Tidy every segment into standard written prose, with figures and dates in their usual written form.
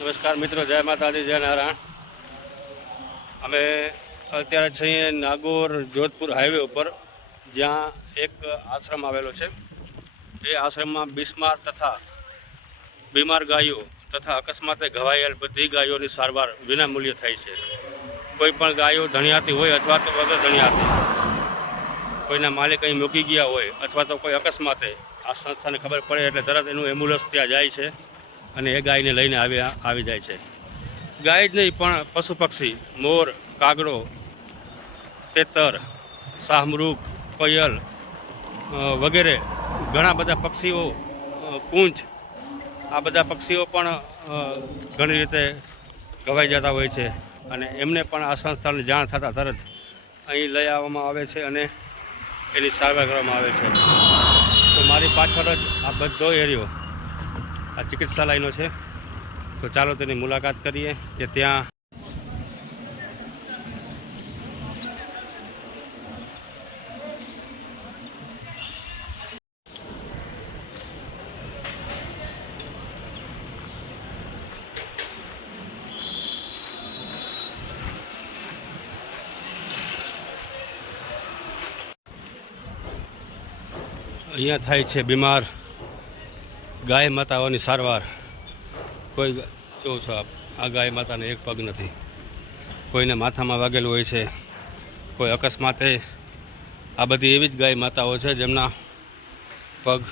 નમસ્કાર મિત્રો, જય માતાજી, જય નારાયણ। અમે અત્યારે છીએ નાગોર જોધપુર હાઈવે ઉપર, જ્યાં એક આશ્રમ આવેલો છે। એ આશ્રમમાં બિસ્માર તથા બીમાર ગાયો તથા અકસ્માતે ઘવાયેલ બધી ગાયોની સારવાર વિનામૂલ્યે થાય છે। કોઈ પણ ગાયો ધણિયાતી હોય અથવા તો વગર ધણિયાતી, કોઈના માલિક અહીં મૂકી ગયા હોય અથવા તો કોઈ અકસ્માતે આ સંસ્થાને ખબર પડે એટલે તરત એનું એમ્બ્યુલન્સ ત્યાં જાય છે અને એ ગાયને લઈને આવી જાય છે। ગાય જ નહીં પણ પશુ પક્ષી, મોર, કાગડો, તેતર, શાહમૃગ, કોયલ વગેરે ઘણા બધા પક્ષીઓ, પૂંછ, આ બધા પક્ષીઓ પણ ઘણી રીતે ઘવાઈ જતા હોય છે અને એમને પણ આ સંસ્થાની જાણ થતાં તરત અહીં લઈ આવવામાં આવે છે અને એની સારવાર કરવામાં આવે છે। તો મારી પાછળ જ આ બધો એરિયો આ ચિકિત્સાલયનો છે। તો ચાલો તેની મુલાકાત કરીએ કે ત્યાં અહીંયા થાય છે બીમાર ગાય માતાઓની સારવાર। કોઈ જો છો આ ગાય માતાને એક પગ નથી, કોઈને માથામાં વાગેલું હોય છે, કોઈ અકસ્માતે, આ બધી એવી જ ગાય માતાઓ છે જેમના પગ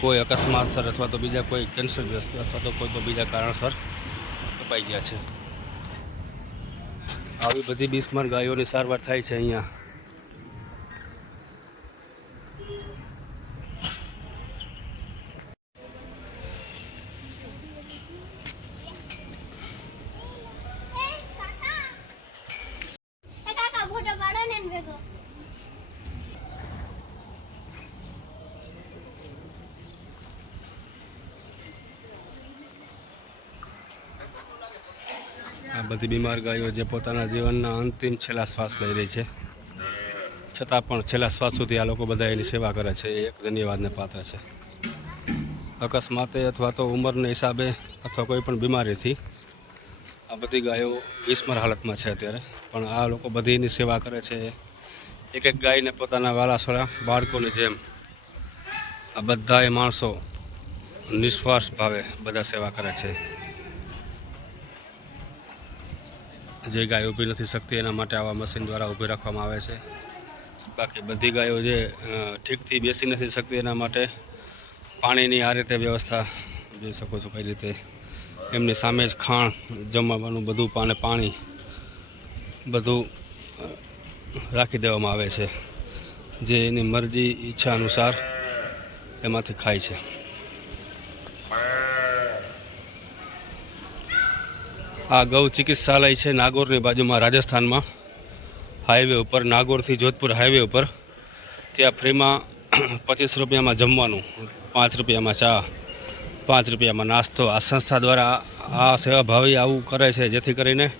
કોઈ અકસ્માતસર અથવા તો બીજા કોઈ કેન્સરગ્રસ્ત અથવા તો કોઈ તો બીજા કારણસર કપાઈ ગયા છે। આવી બધી બિસ્માર ગાયોની સારવાર થાય છે અહીંયા। આ બધી બીમાર ગાયો જે પોતાના જીવનના અંતિમ છેલ્લા શ્વાસ લઈ રહી છે, છતાં પણ છેલ્લા શ્વાસ સુધી આ લોકો બધા એની સેવા કરે છે, એ એક ધન્યવાદને પાત્ર છે। અકસ્માતે અથવા તો ઉંમરના હિસાબે અથવા કોઈ પણ બીમારીથી આ બધી ગાયો બિસ્માર હાલતમાં છે અત્યારે, પણ આ લોકો બધી એની સેવા કરે છે। એક એક ગાયને પોતાના વાલાસોળા બાળકોની જેમ આ બધા માણસો નિસ્વાર્થ ભાવે બધા સેવા કરે છે। જે ગાય ઊભી નથી શકતી એના માટે આવા મશીન દ્વારા ઊભી રાખવામાં આવે છે। બાકી બધી ગાયો જે ઠીકથી બેસી નથી શકતી એના માટે પાણીની આ રીતે વ્યવસ્થા જોઈ શકો છો કઈ રીતે એમની સામે જ ખાણ જમવાનું બધું પાણી બધું રાખી દેવામાં આવે છે, જે એની મરજી ઈચ્છા અનુસાર એમાંથી ખાય છે। આ ગૌ ચિકિત્સાલય છે નાગોરની બાજુમાં, રાજસ્થાનમાં હાઈવે ઉપર, નાગોરથી જોધપુર હાઈવે ઉપર। ત્યાં ફ્રીમાં 25 રૂપિયામાં જમવાનું, 5 રૂપિયામાં ચા, 5 રૂપિયામાં નાસ્તો આ સંસ્થા દ્વારા આ સેવાભાવી આવું કરે છે, જેથી કરીને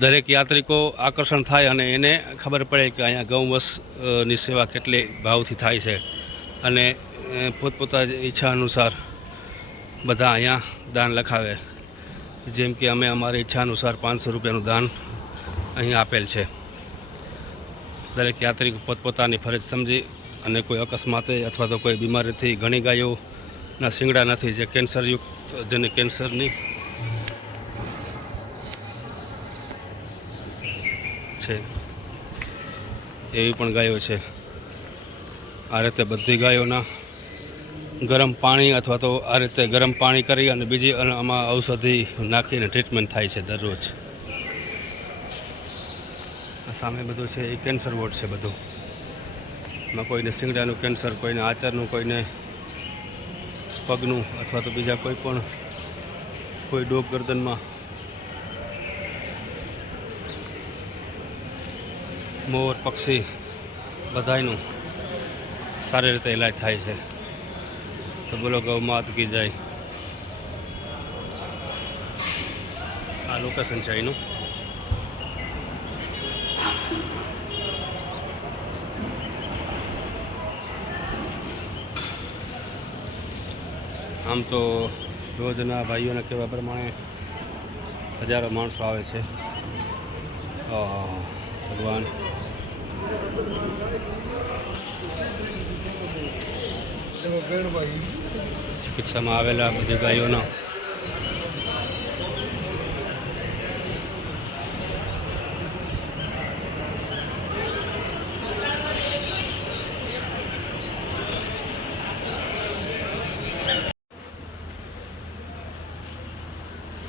દરેક યાત્રિકો આકર્ષણ થાય અને એને ખબર પડે કે અહીંયા ગૌવંશની સેવા કેટલી ભાવથી થાય છે અને પોતપોતાની ઈચ્છા અનુસાર બધા અહીંયા દાન લખાવે। જેમ કે અમે અમારી ઈચ્છા અનુસાર 500 રૂપિયાનું દાન અહીં આપેલ છે। દરેક યાત્રિક પોતપોતાની ફરજ સમજી અને કોઈ અકસ્માતે અથવા તો કોઈ બીમારીથી ઘણી ગાયોના શિંગડા નથી, જે કેન્સરયુક્ત, જેને કેન્સરની છે એવી પણ ગાયો છે। આ રીતે બધી ગાયોના ગરમ પાણી અથવા તો આ રીતે ગરમ પાણી કરી અને બીજી આમાં ઔષધિ નાખીને ટ્રીટમેન્ટ થાય છે દરરોજ। આ સામે બધું છે એ કેન્સર વોર્ડ છે બધું, એમાં કોઈને શિંગડાનું કેન્સર, કોઈને આચરનું, કોઈને પગનું અથવા તો બીજા કોઈ પણ કોઈ ડોક ગરદનમાં, મોર, પક્ષી બધાયનું સારી રીતે ઇલાજ થાય છે। તો બોલો ગૌ માત કી જય। આ લોકેશન છે એનું। આમ તો રોજના ભાઈઓના કહેવા પ્રમાણે હજારો માણસો આવે છે. ભગવાન ચિકિત્સામાં આવેલા બધી ગાયોનો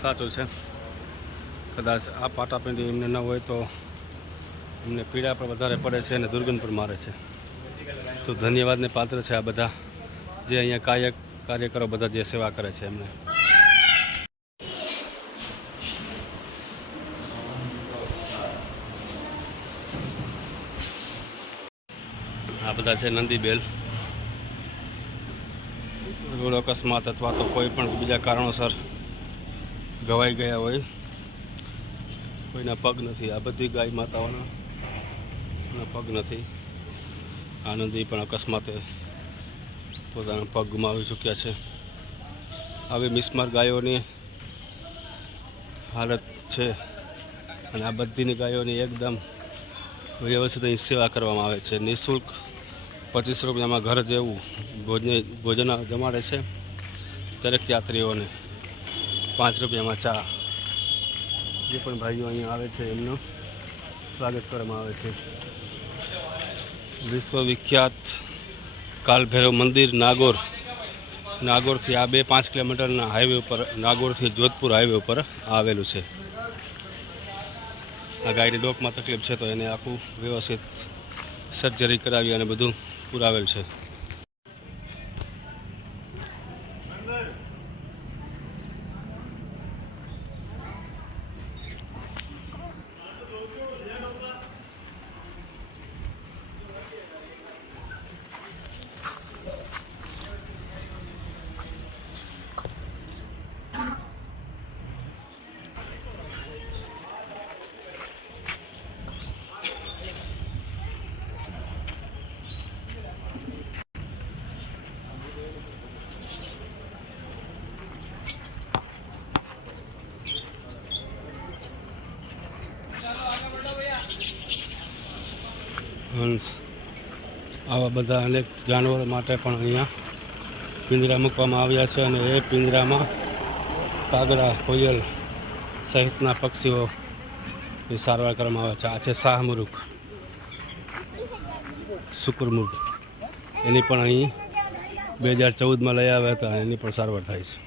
સાચું છે. કદાચ આ પાટાપિંડી એમને ન હોય તો એમને પીડા પણ વધારે પડે છે અને દુર્ગંધ પણ મારે છે. તો ધન્યવાદને પાત્ર છે આ બધા જે અહીંયા કાર્યકરો બધા જે સેવા કરે છે એમને. આ બધા છે નંદીબેલ. રોડ અકસ્માત અથવા તો કોઈ પણ બીજા કારણોસર ગવાઈ ગયા હોય, કોઈના પગ નથી. આ બધી ગાય માતાઓના પગ નથી. આનંદી પણ અકસ્માતે પોતાના પગ ગુમાવી ચૂક્યા છે. આવી મિસ્માર ગાયોની હાલત છે અને આ બધીની ગાયોની એકદમ વ્યવસ્થિત સેવા કરવામાં આવે છે. નિઃશુલ્ક 25 રૂપિયામાં ઘર જેવું ભોજન જમાડે છે. દરેક યાત્રીઓને 5 રૂપિયામાં ચા. જે પણ ભાઈઓ અહીંયા આવે છે એમનું સ્વાગત કરવામાં આવે છે. વિશ્વવિખ્યાત કાલભૈરવ મંદિર નાગોરથી આ 2-5 કિલોમીટરના હાઈવે ઉપર, નાગોરથી જોધપુર હાઈવે ઉપર આવેલું છે. આ ગાયની ડોકમાં તકલીફ છે તો એને આખું વ્યવસ્થિત સર્જરી કરાવી અને બધું પુરાવેલ છે. આવા બધા અનેક જાનવરો માટે પણ અહીંયા પિંજરા મૂકવામાં આવ્યા છે અને એ પિંજરામાં કાગડા, કોયલ સહિતના પક્ષીઓની સારવાર કરવામાં આવે છે. આ છે શાહમૃગ, શુક્રમૃગ. એની પણ અહીં 2014માં લઈ આવ્યા હતા. એની પણ સારવાર થાય છે.